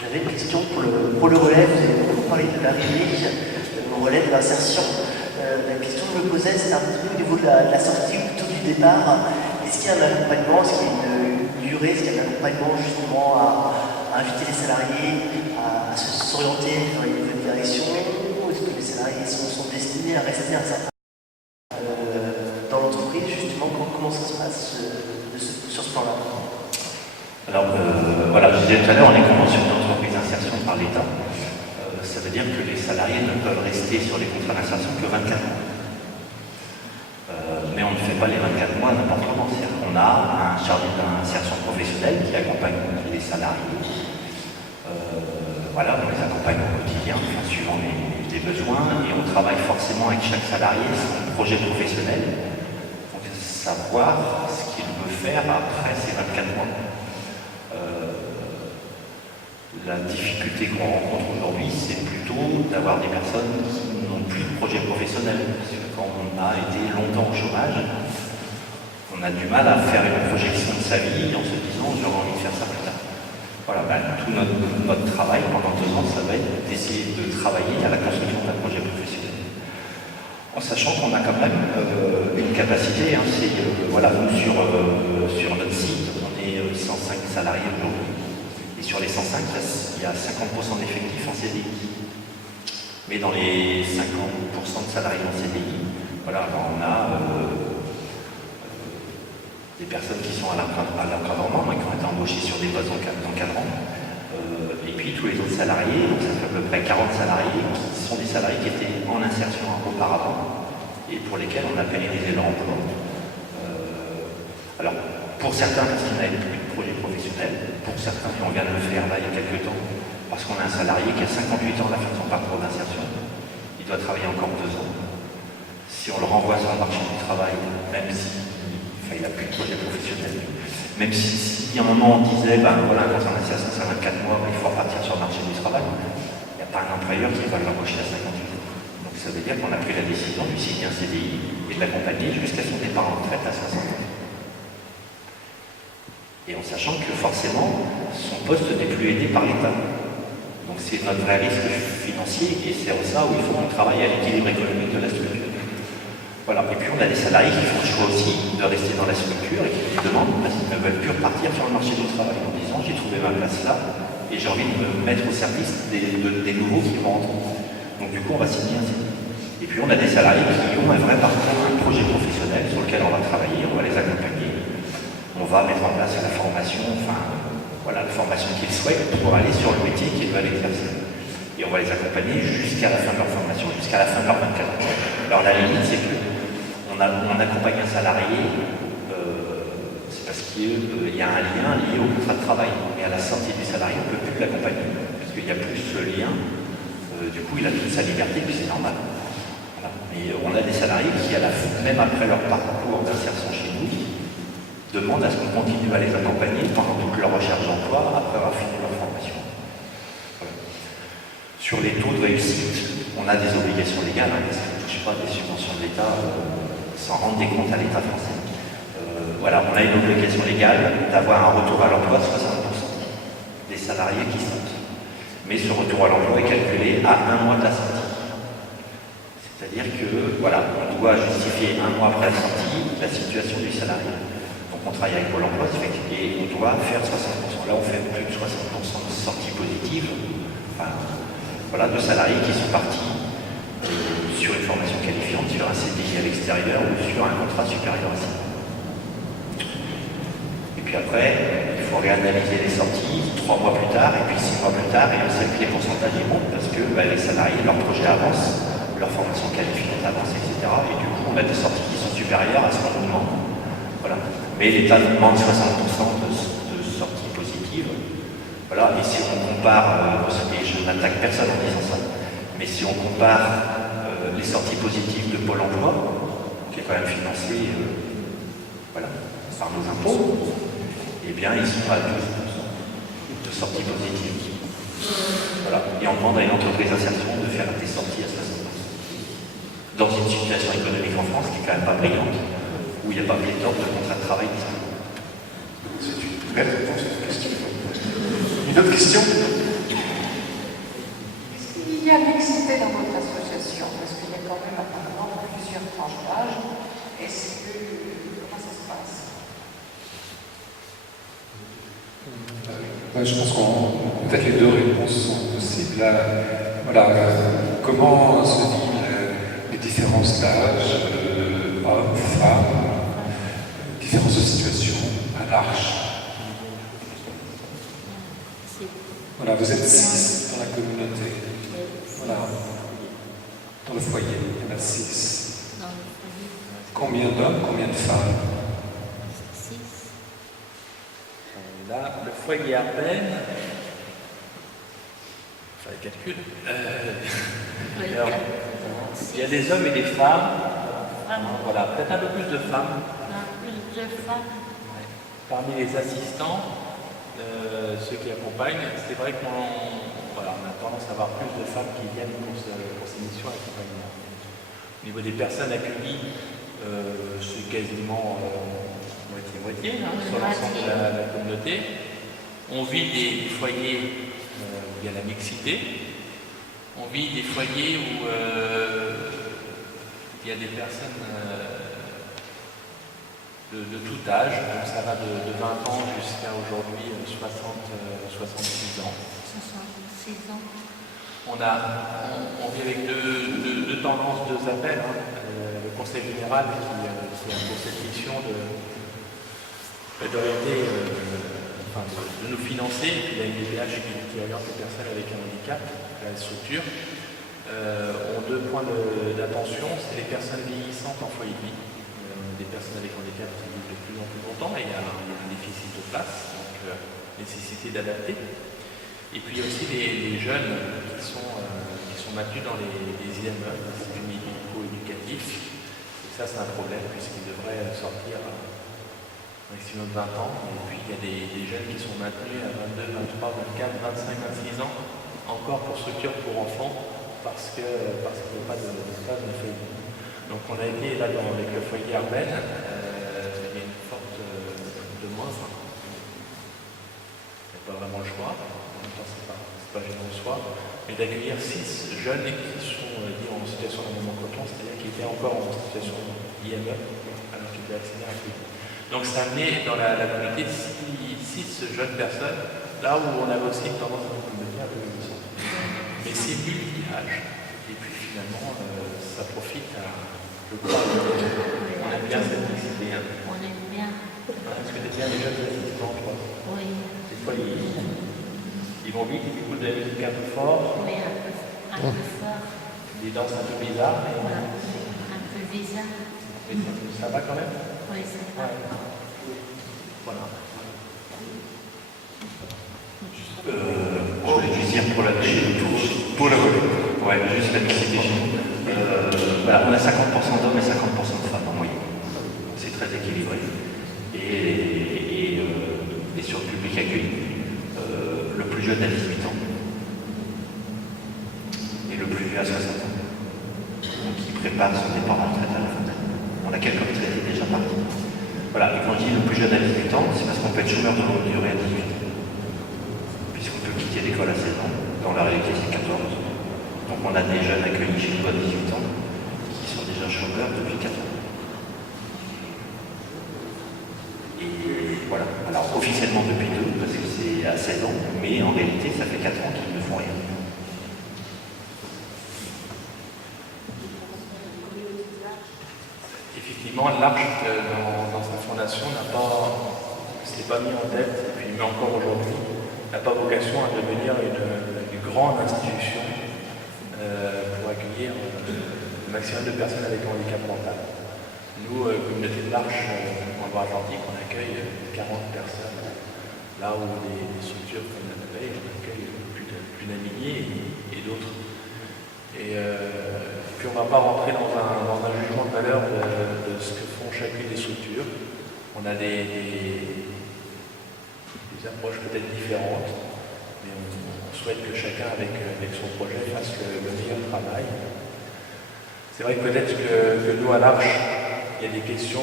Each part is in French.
J'avais une question pour le relais. Vous avez beaucoup parlé de l'arrivée, le relais de l'insertion. La question que je me posais, c'est un petit peu au niveau de la sortie ou plutôt du départ. Est-ce qu'il y a un accompagnement, est-ce qu'il y a une durée, est-ce qu'il y a un accompagnement justement à inviter les salariés à s'orienter vers une nouvelle direction? Est-ce que les salariés sont destinés à rester un certain dans l'entreprise, justement? Comment ça se passe sur ce plan-là? Alors voilà, je disais tout à l'heure, on est conventionné d'entreprise d'insertion par l'État. Ça veut dire que les salariés ne peuvent rester sur les contrats d'insertion que 24 mois. Mais on ne fait pas les 24 mois n'importe comment. C'est-à-dire qu'on a un chargé d'insertion professionnelle qui accompagne les salariés. Voilà, on les accompagne au quotidien, suivant les besoins, et on travaille forcément avec chaque salarié son projet professionnel pour savoir ce qu'il veut faire après ces 24 mois. La difficulté qu'on rencontre aujourd'hui, c'est plutôt d'avoir des personnes qui n'ont plus de projet professionnel. Parce que quand on a été longtemps au chômage, on a du mal à faire une projection de sa vie en se disant j'aurais envie de faire ça plus tard. Voilà, tout notre travail pendant 2 ans, ça va être d'essayer de travailler à la construction d'un projet professionnel. En sachant qu'on a quand même une capacité, voilà, nous sur notre site, on est 105 salariés aujourd'hui. Et sur les 105, il y a 50% d'effectifs en CDI. Mais dans les 50% de salariés en CDI, voilà, on a des personnes qui sont à l'encadrement, qui ont été embauchées sur des postes d'encadrant. Et puis tous les autres salariés, donc ça fait à peu près 40 salariés, qui sont des salariés qui étaient en insertion auparavant et pour lesquels on a pérennisé leur emploi. Alors, pour certains, parce qu'ils n'avaient plus de projet professionnel, pour certains, on vient de le faire là il y a quelques temps, parce qu'on a un salarié qui a 58 ans à la fin de son parcours d'insertion, il doit travailler encore 2 ans. Si on le renvoie sur le marché du travail, même si il n'a plus de projet professionnel, même si à un moment on disait, voilà, quand on a insertion, c'est 24 mois, il faut repartir sur le marché du travail, il n'y a pas un employeur qui va l'embaucher à 58 ans. Donc ça veut dire qu'on a pris la décision de lui signer un CDI et de l'accompagner jusqu'à son départ en retraite à 60 ans. Et en sachant que forcément, son poste n'est plus aidé par l'État. Donc c'est notre vrai risque financier et c'est en ça où il faut qu'on travaille à l'équilibre économique de la structure. Voilà. Et puis on a des salariés qui font le choix aussi de rester dans la structure et qui demandent parce qu'ils ne veulent plus repartir sur le marché du travail en disant j'ai trouvé ma place là et j'ai envie de me mettre au service des nouveaux qui vont rentrer. Donc du coup on va signer un CDI. Et puis on a des salariés qui ont un vrai parcours, un projet professionnel sur lequel on va travailler, on va les accompagner. On va mettre en place la formation, la formation qu'ils souhaitent pour aller sur le métier qu'ils veulent exercer. Et on va les accompagner jusqu'à la fin de leur formation, jusqu'à la fin de leur 24 ans. Alors la limite, c'est qu'on accompagne un salarié, c'est parce qu'il y a un lien lié au contrat de travail. Et à la sortie du salarié, on ne peut plus l'accompagner, parce qu'il n'y a plus ce lien. Du coup, il a toute sa liberté, puis c'est normal. Voilà. Mais on a des salariés qui, même après leur parcours d'insertion chez nous, demandent à ce qu'on continue à les accompagner pendant toute leur recherche d'emploi après avoir fini leur formation. Voilà. Sur les taux de réussite, on a des obligations légales, parce qu'on ne touche pas des subventions de l'État sans rendre des comptes à l'État français. Voilà, on a une obligation légale d'avoir un retour à l'emploi de 60% des salariés qui sortent. Mais ce retour à l'emploi est calculé à 1 mois de la sortie. C'est-à-dire que, voilà, on doit justifier 1 mois après la sortie la situation du salarié. On travaille avec Pôle emploi et on doit faire 60%. Là, on fait plus de 60% de sorties positives. Voilà, de salariés qui sont partis sur une formation qualifiante, sur un CDI à l'extérieur ou sur un contrat supérieur à 6 mois. Et puis après, il faut réanalyser les sorties 3 mois plus tard et puis 6 mois plus tard et on sait que les pourcentages ils montent parce que les salariés, leur projet avance, leur formation qualifiante avance, etc. Et du coup, on a des sorties qui sont supérieures à ce qu'on nous demande. Voilà. Mais l'État nous demande 60% de sorties positives. Voilà. Et si on compare, et je n'attaque personne en disant ça, mais si on compare les sorties positives de Pôle emploi, qui est quand même financé par nos impôts, eh bien ils sont à 12% de sorties positives. Voilà. Et on demande à une entreprise d'insertion de faire des sorties à 60%. Dans une situation économique en France qui est quand même pas brillante, où il n'y a pas pléthore de contrats de travail disponibles. C'est une belle réponse à cette question. Une autre question? Ouais, je pense qu'en fait les deux réponses sont possibles. Là, voilà, comment se vivent les différents stages, hommes, femmes, différentes situations à l'Arche. Voilà, vous êtes 6 dans la communauté. Voilà. Dans le foyer, il y en a 6. Combien d'hommes, combien de femmes? 6. Là, le foyer Arben, faire les calculs. Alors, il y a des hommes et des femmes. Voilà, peut-être un peu plus de femmes. Plus de femmes. Parmi les assistants, ceux qui accompagnent, c'est vrai qu'on voilà, on a tendance à avoir plus de femmes qui viennent pour ces missions d'accompagnement. Au niveau des personnes accueillies, c'est quasiment moitié-moitié sur l'ensemble de la communauté. On vit des foyers où il y a la mixité. On vit des foyers où il y a des personnes de tout âge, donc ça va de 20 ans jusqu'à aujourd'hui 66 ans. 66 ans. On vit avec deux tendances, deux appels. Le Conseil général qui a pour cette mission d'orienter, de nous financer, et puis la MDPH qui oriente les personnes avec un handicap, la structure, ont deux points d'attention, c'est les personnes vieillissantes en foyer de vie. Des personnes avec handicap qui vivent de plus en plus longtemps et il y a un déficit de place, donc nécessité d'adapter. Et puis aussi les jeunes qui sont maintenus dans les IME, les médico-éducatifs. Et ça c'est un problème puisqu'ils devraient sortir à maximum 20 ans. Et puis il y a des jeunes qui sont maintenus à 22, 23, 24, 25, 26 ans, encore pour structure pour enfants, parce qu'il n'y a pas de foyer. Donc on a été là avec le foyer Arben, il y a une forte demande. Il n'y a pas vraiment le choix, en même temps c'est pas gênant en soi, mais d'accueillir 6 jeunes qui sont dits en situation de moment coton, c'est-à-dire qui étaient encore en situation IME, alors qu'ils étaient accéder à un foyer. Donc ça a amené dans la communauté 6 jeunes personnes, là où on avait aussi une tendance à la communauté un peu vieillissante. Mais c'est multi-âge, et puis finalement ça profite à... on aime bien cette mixité. On aime bien. Est-ce que tu aimes bien les jeunes assistants, toi? Oui. Des fois, ils vont vite, ils écoutent de la musique un peu fort. Oui, un peu fort. Des danses un peu bizarres. Un peu bizarre. Mais ça va quand même? Oui, ça va. Ouais. Voilà. Je voulais juste dire pour la juste la mixité chez nous. On a 50% d'hommes et 50% de femmes en moyenne. C'est très équilibré. Et sur le public accueilli, le plus jeune a 18 ans et le plus vieux a 60 ans. Donc il prépare son départ en retraite à la fin de l'année. On a quelques retraités déjà partis. Voilà, et quand je dis le plus jeune à 18 ans, c'est parce qu'on peut être chômeur de longue durée à 18 ans. Puisqu'on peut quitter l'école à 16 ans. Dans la réalité, c'est 14 ans. Donc on a des jeunes accueillis chez nous à 18 ans qui sont déjà chômeurs depuis 4 ans. Et voilà. Alors officiellement depuis 2, parce que c'est à 16 ans, mais en réalité ça fait 4 ans qu'ils ne font rien. Effectivement, l'Arche dans sa fondation s'est pas mis en tête, et puis mais encore aujourd'hui, n'a pas vocation à devenir une grande institution pour accueillir le maximum de personnes avec un handicap mental. Nous, communauté de l'Arche, en Loire-Atlantique, on accueille 40 personnes, là où des structures comme la Veille, on accueille plus d'un millier et d'autres. Et puis on ne va pas rentrer dans un jugement de valeur de ce que font chacune des structures. On a des approches peut-être différentes, mais on souhaite que chacun avec son projet fasse le meilleur travail. C'est vrai que peut-être que nous à l'Arche, il y a des questions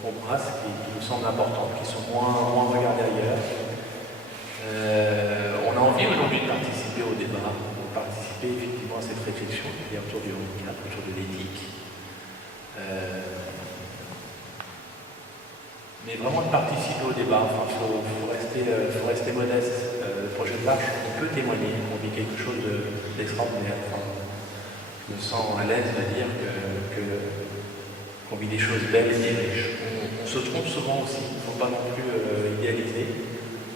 qu'on brasse, qui nous semblent importantes, qui sont moins regardées ailleurs. On a envie aujourd'hui de participer au débat, de participer effectivement à cette réflexion autour du handicap, autour de l'éthique. mais vraiment de participer au débat. Enfin, faut rester modeste. Le projet de marche, on peut témoigner, on vit quelque chose d'extraordinaire. Enfin, je me sens à l'aise de dire qu'on vit des choses belles et riches. On se trompe souvent aussi, il ne faut pas non plus idéaliser.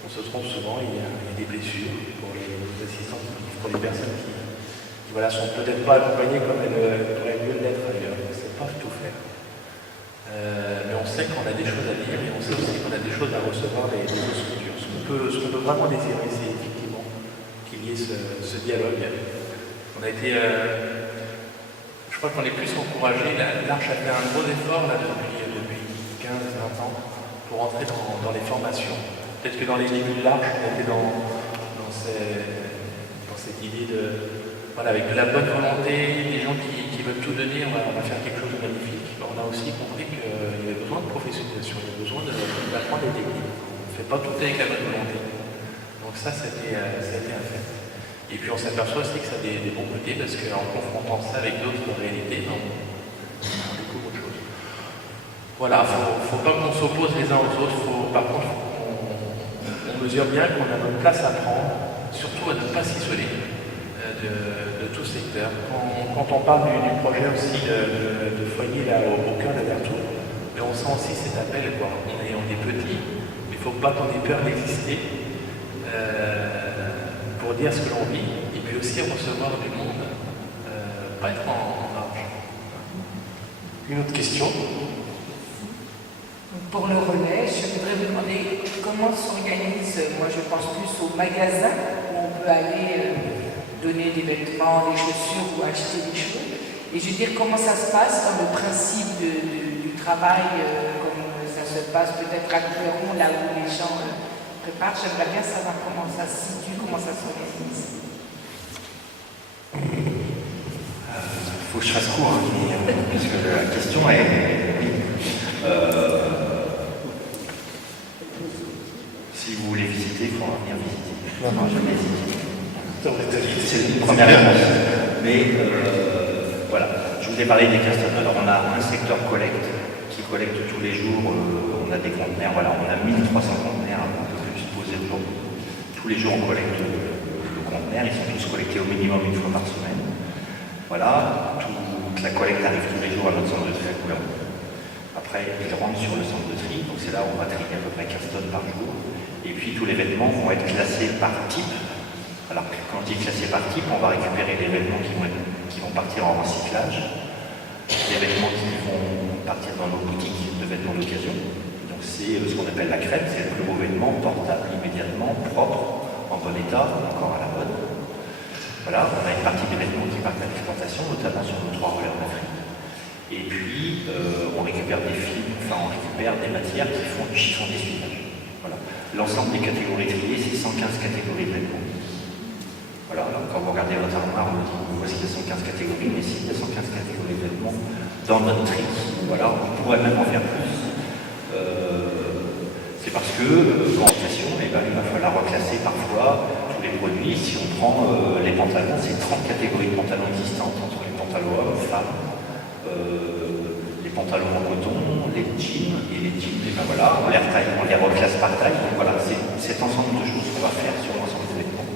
On se trompe souvent, il y a des blessures pour les assistants, pour les personnes qui voilà, sont peut-être pas accompagnées comme elles auraient mieux l'être ailleurs. On ne sait pas tout faire. Mais on sait qu'on a des choses à dire et on sait aussi qu'on a des choses à recevoir des autres structures. Ce qu'on peut vraiment désirer, c'est effectivement qu'il y ait ce dialogue. On a été, je crois qu'on est plus encouragé. L'Arche a fait un gros effort là, depuis 15-20 ans pour entrer dans les formations. Peut-être que dans les débuts de l'Arche, on était dans cette idée de, voilà, avec de la bonne volonté, des gens qui veulent tout donner, on va faire quelque chose de magnifique. On a aussi compris qu'il y avait besoin de professionnalisation, il y avait besoin d'apprendre des techniques. On ne fait pas tout avec la bonne volonté. Donc ça a été un fait. Et puis on s'aperçoit aussi que ça a des bons côtés, parce qu'en confrontant ça avec d'autres réalités, on découvre autre chose. Voilà, il ne faut pas qu'on s'oppose les uns aux autres, par contre, on mesure bien qu'on a notre place à prendre, surtout à ne pas s'isoler de tout secteur. Quand on parle du projet aussi de foyer là, au cœur de la Vertou, mais on sent aussi cet appel, quoi. On est petit, mais il ne faut pas qu'on ait peur d'exister pour dire ce que l'on vit, et puis aussi recevoir du monde, pas être en marge. Une autre question? Pour le relais, je voudrais vous demander comment s'organise, moi je pense plus au magasin où on peut aller donner des vêtements, des chaussures ou acheter des choses. Et je veux dire comment ça se passe dans le principe du travail, comme ça se passe peut-être à Clermont, là où les gens préparent. J'aimerais bien savoir comment ça se situe, comment ça s'organise. Il faut que je fasse court, parce que la question est... si vous voulez visiter, il faudra venir visiter. Non, jamais visiter. C'est une première réponse. Mais voilà, je vous ai parlé des castors. Alors on a un secteur collecte qui collecte tous les jours. On a des conteneurs, voilà, on a 1300 conteneurs un peu plus posés aujourd'hui. Tous les jours on collecte le conteneur, ils sont tous collectés au minimum une fois par semaine. Voilà, toute la collecte arrive tous les jours à notre centre de tri à Coulomb. Après, ils rentrent sur le centre de tri, donc c'est là où on va trier à peu près 15 tonnes par jour. Et puis tous les vêtements vont être classés par type. Alors quand je dis classés par type, on va récupérer les vêtements qui vont partir en recyclage, les vêtements qui vont partir dans nos boutiques de vêtements d'occasion. Donc c'est ce qu'on appelle la crème, c'est le plus beau vêtement portable immédiatement, propre, en bon état, encore à la mode. Voilà, on a une partie des vêtements qui partent à l'exportation, notamment sur nos 3 relais en Afrique. Et puis on récupère des fibres, enfin on récupère des matières qui font du chiffon d'essuyage. Voilà. L'ensemble des catégories triées, c'est 115 catégories de vêtements. Voilà, alors quand vous regardez votre armoire, on dit voici les 115 catégories, mais si il y a 115 catégories de vêtements dans notre tri, voilà, on pourrait même en faire plus. C'est parce que, quand on pression, il va falloir reclasser parfois tous les produits. Si on prend les pantalons, c'est 30 catégories de pantalons existantes, entre les pantalons hommes, femmes, les pantalons en coton, les jeans, et les jeans, et voilà, on les reclasse par taille. Donc voilà, c'est cet ensemble de choses qu'on va faire sur l'ensemble des vêtements.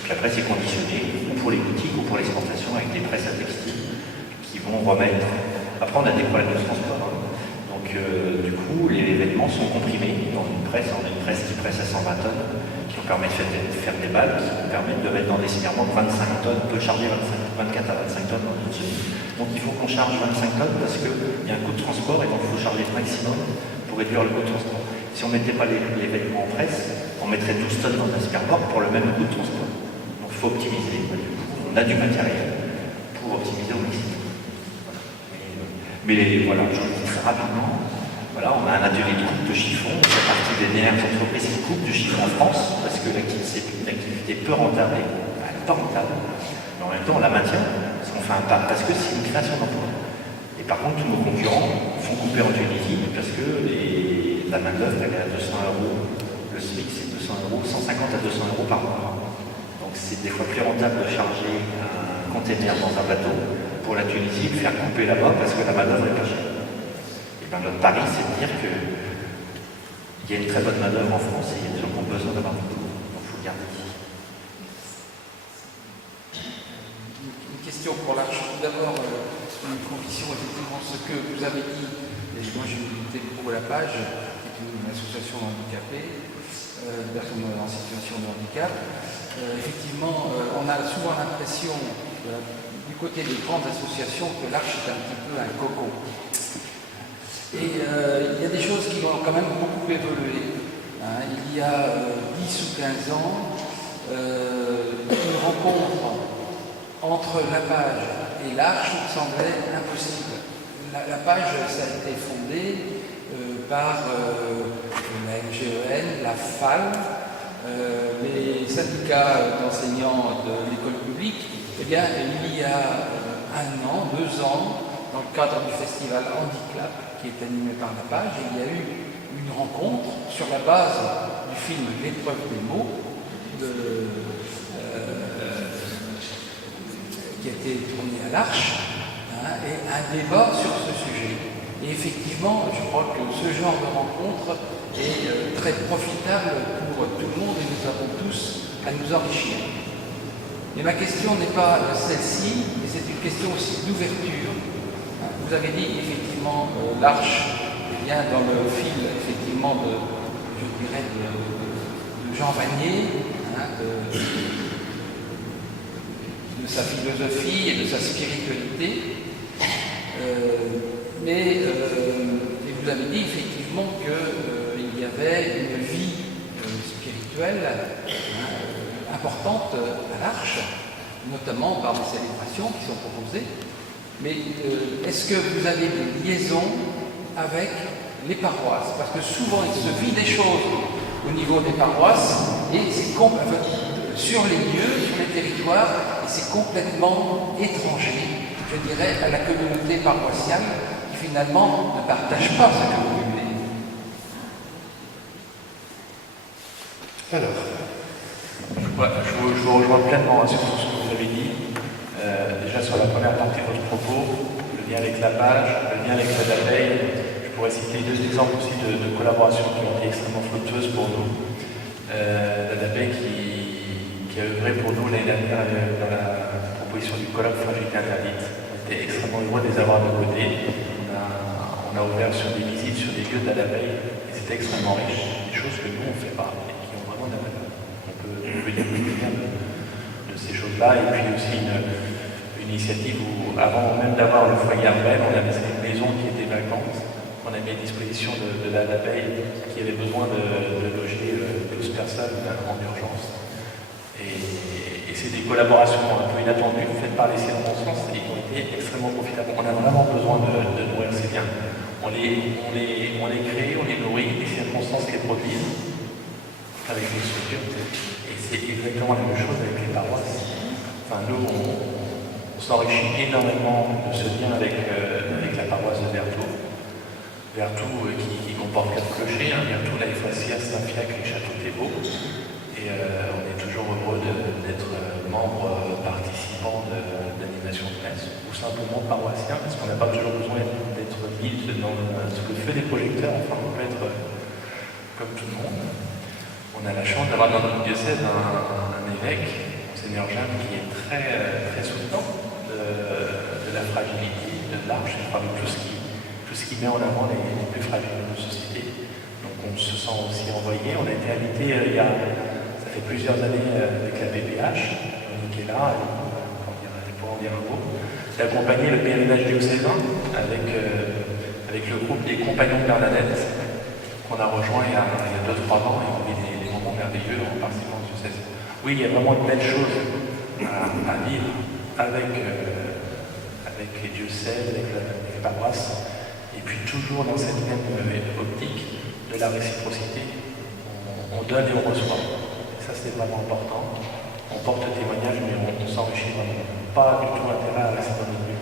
Puis après, c'est conditionné ou pour les boutiques ou pour l'exportation avec des presses à textile qui vont remettre. Après, on a des problèmes de transport. Donc, du coup, les vêtements sont comprimés dans une presse. On a une presse qui presse à 120 tonnes, qui nous permet de faire des balles, qui nous permettent de mettre dans des signalements de 25 tonnes. On peut charger 24 à 25 tonnes dans une semaine. Donc, il faut qu'on charge 25 tonnes parce qu'il y a un coût de transport et donc il faut charger le maximum pour réduire le coût de transport. Si on ne mettait pas les vêtements en presse, on mettrait 12 tonnes dans un superport pour le même coût de transport. Donc, il faut optimiser. On a du matériel pour optimiser au maximum. Mais voilà, je vous le dis très rapidement, voilà, on a un atelier de coupe de chiffon, on fait partie des dernières entreprises qui coupent du chiffon en France, parce que l'activité peu rentable, elle n'est pas rentable, mais en même temps on la maintient, parce qu'on fait un pas, parce que c'est une création d'emploi. Et par contre, tous nos concurrents font couper en Tunisie, parce que la main-d'œuvre, elle est à 200 €, le SMIC c'est 200 €, 150 à 200 € par mois. Donc c'est des fois plus rentable de charger un container dans un bateau pour la Tunisie, de faire couper là-bas parce que la main-d'œuvre est pas chère. Et bien notre pari, c'est de dire que Il y a une très bonne manœuvre en France et il y a des gens qui ont besoin d'avoir du boulot. Donc il faut le garder. Une question pour l'Arche. Tout d'abord, une conviction, effectivement, ce que vous avez dit, et moi j'ai visité beaucoup la page, qui est une association handicapée, de personnes en situation de handicap. Effectivement, on a souvent l'impression, du côté des grandes associations, que l'Arche est un petit peu un cocon. Et il y a des choses qui ont quand même beaucoup évolué. Hein. Il y a 10 ou 15 ans, une rencontre entre la page et l'Arche me semblait impossible. La page, ça a été fondée par la MGEN, la FAL, les syndicats d'enseignants de l'école publique. Eh bien, il y a 1 an, 2 ans, dans le cadre du festival Handicap, qui est animé par la page, il y a eu une rencontre sur la base du film L'épreuve des mots, qui a été tourné à l'Arche, hein, et un débat sur ce sujet. Et effectivement, je crois que ce genre de rencontre est très profitable pour tout le monde et nous avons tous à nous enrichir. Mais ma question n'est pas celle-ci, mais c'est une question aussi d'ouverture. Vous avez dit effectivement l'Arche est bien dans le fil effectivement de Jean Vanier, hein, de sa philosophie et de sa spiritualité. Mais vous avez dit effectivement qu'il y avait une vie spirituelle importante à l'Arche, notamment par les célébrations qui sont proposées. Mais est-ce que vous avez des liaisons avec les paroisses? Parce que souvent il se vit des choses au niveau des paroisses et c'est sur les lieux, sur les territoires, et c'est complètement étranger, je dirais, à la communauté paroissiale qui finalement ne partage pas ce que vous vivez. Alors, je vous rejoins pleinement sur tout ce que vous avez dit. Déjà sur la première partie de votre propos, le lien avec la page, le lien avec l'ADAPEI. Je pourrais citer 2 exemples aussi de collaborations qui ont été extrêmement fructueuses pour nous. L'ADAPEI qui a œuvré pour nous l'année dernière dans la proposition du colloque Fragilité Interdite. On était extrêmement heureux de les avoir de côté. On a ouvert sur des visites, sur des lieux de l'ADAPEI, et c'était extrêmement riche. Des choses que nous on ne fait pas et qui ont vraiment de la valeur. On peut dire plus bien de ces choses-là, et puis aussi une initiative où, avant même d'avoir le foyer Armel, on avait une maison qui était vacante. On a mis à disposition de l'ADAPEI qui avait besoin de loger 12 personnes en urgence. Et c'est des collaborations un peu inattendues faites par les circonstances et qui ont été extrêmement profitables. On a vraiment besoin de nourrir ces liens. On les crée, on les nourrit, les circonstances les produisent avec les structures. Et c'est exactement la même chose avec les paroisses. Enfin, nous, on s'enrichit énormément de ce lien avec la paroisse de Vertou. Vertou qui comporte 4 clochers, hein, Vertou, la Effacia, Saint-Fiacre et Château-Thébault. Et on est toujours heureux d'être membre participant d'animation de messe, ou simplement paroissien, parce qu'on n'a pas toujours besoin d'être mis dans ce que fait des projecteurs. Enfin, on peut être comme tout le monde. On a la chance d'avoir dans notre diocèse un évêque, Monseigneur Jeanne, qui est très soutenant de la fragilité de l'Arche, et parmi tout ce qui met en avant les plus fragiles de nos sociétés. Donc on se sent aussi envoyé. On a été invité ça fait plusieurs années avec la BPH, qui est là, elle pourra en dire un mot, d'accompagner le pèlerinage diocésain avec le groupe des Compagnons de Bernadette, qu'on a rejoint il y a 2-3 ans, et on vit des moments merveilleux en participant au diocèse. Oui, il y a vraiment de belles choses à vivre avec les diocèses, avec les paroisses, et puis toujours dans cette même optique de la réciprocité. On donne et on reçoit. Et ça, c'est vraiment important. On porte témoignage, mais on s'enrichit vraiment. Pas du tout intérêt à rester dans notre